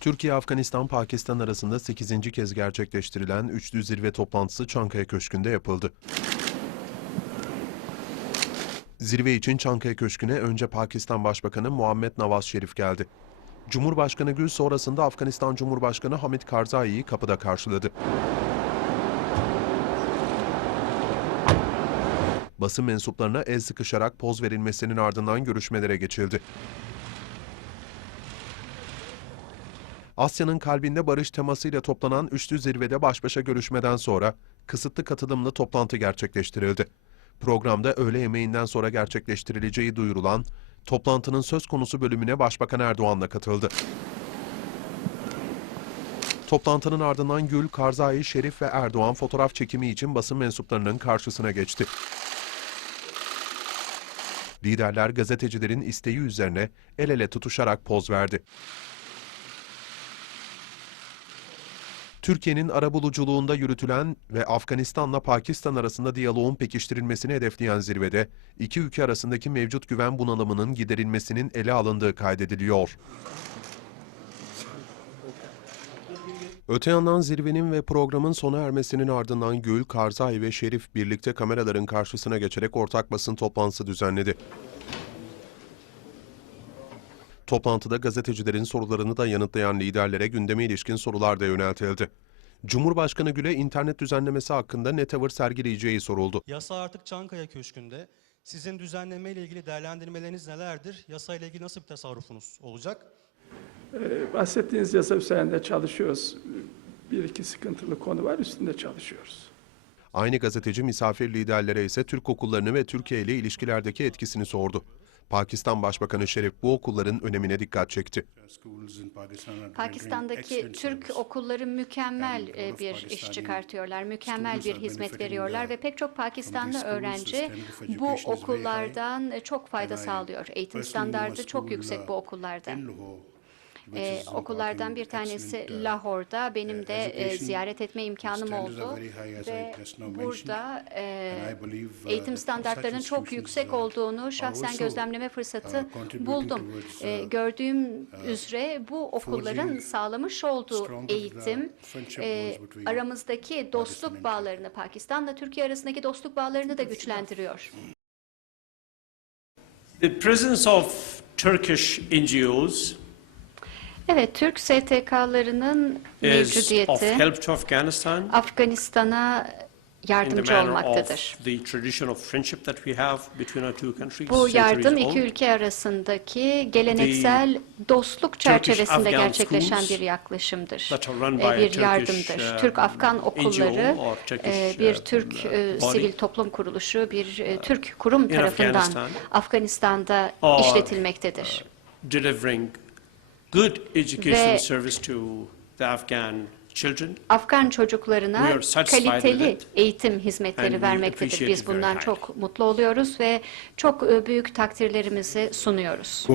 Türkiye, Afganistan, Pakistan arasında 8. kez gerçekleştirilen üçlü zirve toplantısı Çankaya Köşkü'nde yapıldı. Zirve için Çankaya Köşkü'ne önce Pakistan Başbakanı Muhammed Nawaz Şerif geldi. Cumhurbaşkanı Gül sonrasında Afganistan Cumhurbaşkanı Hamid Karzai'yi kapıda karşıladı. Basın mensuplarına el sıkışarak poz verilmesinin ardından görüşmelere geçildi. Asya'nın kalbinde barış temasıyla toplanan üçlü zirvede baş başa görüşmeden sonra kısıtlı katılımlı toplantı gerçekleştirildi. Programda öğle yemeğinden sonra gerçekleştirileceği duyurulan toplantının söz konusu bölümüne Başbakan Erdoğan'la katıldı. Toplantının ardından Gül, Karzai, Şerif ve Erdoğan fotoğraf çekimi için basın mensuplarının karşısına geçti. Liderler gazetecilerin isteği üzerine el ele tutuşarak poz verdi. Türkiye'nin arabuluculuğunda yürütülen ve Afganistan'la Pakistan arasında diyaloğun pekiştirilmesini hedefleyen zirvede iki ülke arasındaki mevcut güven bunalımının giderilmesinin ele alındığı kaydediliyor. Öte yandan zirvenin ve programın sona ermesinin ardından Gül, Karzai ve Şerif birlikte kameraların karşısına geçerek ortak basın toplantısı düzenledi. Toplantıda gazetecilerin sorularını da yanıtlayan liderlere gündeme ilişkin sorular da yöneltildi. Cumhurbaşkanı Gül'e internet düzenlemesi hakkında ne tavır sergileyeceği soruldu. Yasa artık Çankaya Köşkü'nde. Sizin düzenleme ile ilgili değerlendirmeleriniz nelerdir? Yasa ile ilgili nasıl bir tasarrufunuz olacak? Ee, Bahsettiğiniz yasa üzerinde çalışıyoruz. Bir iki sıkıntılı konu var, üstünde çalışıyoruz. Aynı gazeteci misafir liderlere ise Türk okullarını ve Türkiye ile ilişkilerdeki etkisini sordu. Pakistan Başbakanı Şerif bu okulların önemine dikkat çekti. Pakistan'daki Türk okulları mükemmel e, bir iş çıkartıyorlar, mükemmel bir hizmet veriyorlar ve pek çok Pakistanlı öğrenci bu okullardan e, çok fayda sağlıyor. Eğitim standardı çok yüksek bu okullarda. Ee, okullardan bir tanesi Lahor'da benim de e, ziyaret etme imkanım oldu ve burada e, eğitim standartlarının çok yüksek olduğunu şahsen gözlemleme fırsatı buldum. E, gördüğüm üzere bu okulların sağlamış olduğu eğitim e, aramızdaki dostluk bağlarını Pakistan'la Türkiye arasındaki dostluk bağlarını da güçlendiriyor. The presence of Turkish NGOs Evet, Türk STK'larının is of mevcudiyeti help to Afghanistan Afganistan'a yardımcı olmaktadır. Bu yardım iki ülke arasındaki geleneksel dostluk çerçevesinde gerçekleşen bir yaklaşımdır. e, a Bir yardımdır. uh, Türk-Afgan okulları e, bir uh, Türk e, body. sivil toplum kuruluşu, bir e, Türk kurum tarafından Afganistan'da işletilmektedir. delivering good education Ve- service to the Afghan children. Afgan We çocuklarına are satisfied with kaliteli it. eğitim And hizmetleri we vermektedir. appreciate Biz it very bundan çok mutlu oluyoruz ve çok e, büyük takdirlerimizi sunuyoruz.